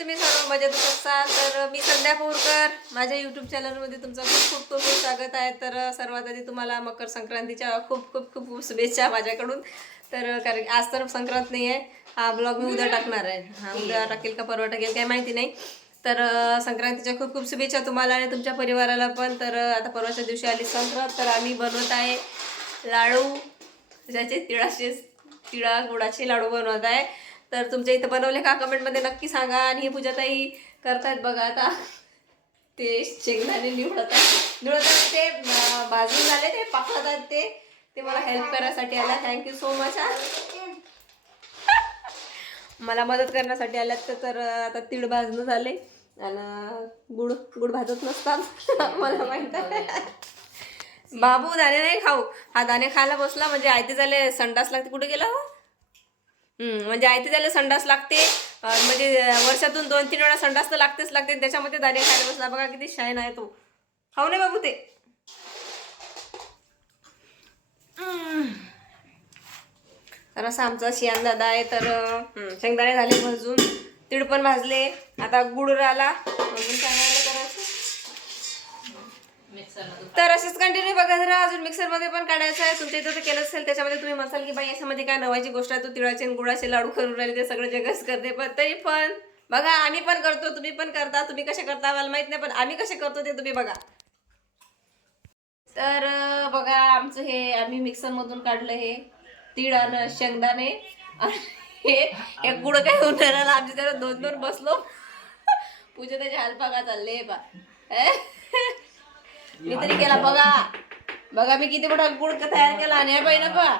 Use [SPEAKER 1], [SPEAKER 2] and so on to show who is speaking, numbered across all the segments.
[SPEAKER 1] तुम्ही सर्व मजेत असाल तर मी संध्या पोरकर. माझ्या यूट्यूब चॅनलमध्ये तुमचं खूप खूप खूप खूप स्वागत आहे. तर सर्वात आधी तुम्हाला मकर संक्रांतीच्या खूप खूप खूप खूप शुभेच्छा माझ्याकडून. तर कारण आज तर संक्रांत नाही आहे हा ब्लॉग मी उद्या टाकणार आहे. हा उद्या टाकेल का परवा टाकेल काय माहिती नाही. तर संक्रांतीच्या खूप खूप शुभेच्छा तुम्हाला आणि तुमच्या परिवाराला पण. तर आता परवाच्या दिवशी आली संक्रांत तर आम्ही बनवत आहे लाडू. ज्याचे तिळाचे तिळा गुळाचे लाडू बनवत आहे. तर तुमच्या इथं बनवले का? कमेंटमध्ये नक्की सांगा आणि ही पूजाताई करतायत बघा आता. ते शेंगदाणे निवडत आहे निवडत आहे ते भाजून झाले ते पाकळत आहेत ते. ते मला हेल्प करायसाठी आला. थँक्यू सो मच मला मदत करण्यासाठी आल्यात तर- आता तीळ भाजणं झाले. आणि गुड गुड भाजत नसतात. मला माहीत आहे. बाबू दाणे नाही खाऊ. हा दाणे खायला बसला. म्हणजे आयते झाले संडास लागते. कुठे गेला हो? म्हणजे म्हणजे आयते त्याला संडास लागते. म्हणजे वर्षातून दोन तीन वेळा संडास तर लागतेच लागते. त्याच्यामध्ये दाणे खायला बसला. बघा किती शाईन आहे तो. खाऊ नये बाबू ते. तर असा आमचा शियान दादा आहे तर शेंगदाणे झाले भाजून. तीळ पण भाजले. आता गुड राहिला अजून काय तर असेच कंटिन्यू बघत राहा. अजून मिक्सरमध्ये पण काढायचं आहे. तुमच्या इथं केलं असेल. त्याच्यामध्ये तुम्ही मसाल की बाई याच्यामध्ये काय नवायची गोष्ट आहे? तू तिळाचे गुळाचे लाडू करून राहिले. ते सगळं जगच करते. पण तरी पण बघा आम्ही पण करतो. तुम्ही पण करता. तुम्ही कसे करता मला माहीत नाही पण आम्ही कसे करतो ते तुम्ही बघा. तर बघा आमचं हे आम्ही मिक्सरमधून काढलं हे. तीळ आणि शेंगदाणे हे गुड काय होऊन राहिलं आमच्या त्याला दोन दोन बसलो. पूजा त्याच्या हालपाका चालले. बा मी तरी केला बघा. बघा मी किती मोठा गुड तयार केला आणि हे पाहिजे पा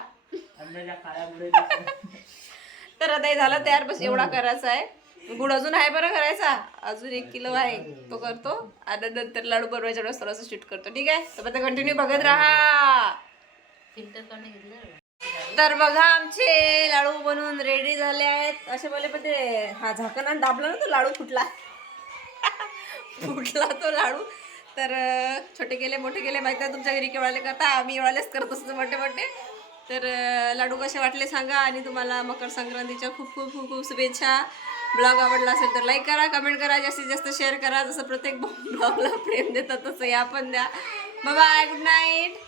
[SPEAKER 1] तर आता झालं तयार बस एवढा करायचा आहे. गुड अजून आहे बरं करायचा. अजून एक किलो आहे. तो करतो. आणि नंतर लाडू बनवायच्या वेळेस थोडासा शूट करतो. ठीक आहे? तर आता कंटिन्यू बघत राहा. तर बघा आमचे लाडू बनवून रेडी झाले आहेत. असे बोले पण ते हा झाकण दाबला ना तो लाडू फुटला. फुटला तो लाडू. तर छोटे केले मोठे केले माहीत आहे तुमच्या घरी केवळाले करता? आम्ही एवढालेच करत असतो मोठे मोठे. तर लाडू कसे वाटले सांगा आणि तुम्हाला मकर संक्रांतीच्या खूप खूप खूप खूप शुभेच्छा. ब्लॉग आवडला असेल तर लाईक करा कमेंट करा जास्तीत जास्त शेअर करा. जसं प्रत्येक ब्लॉगला प्रेम देतात तसं या पण द्या. Bye good night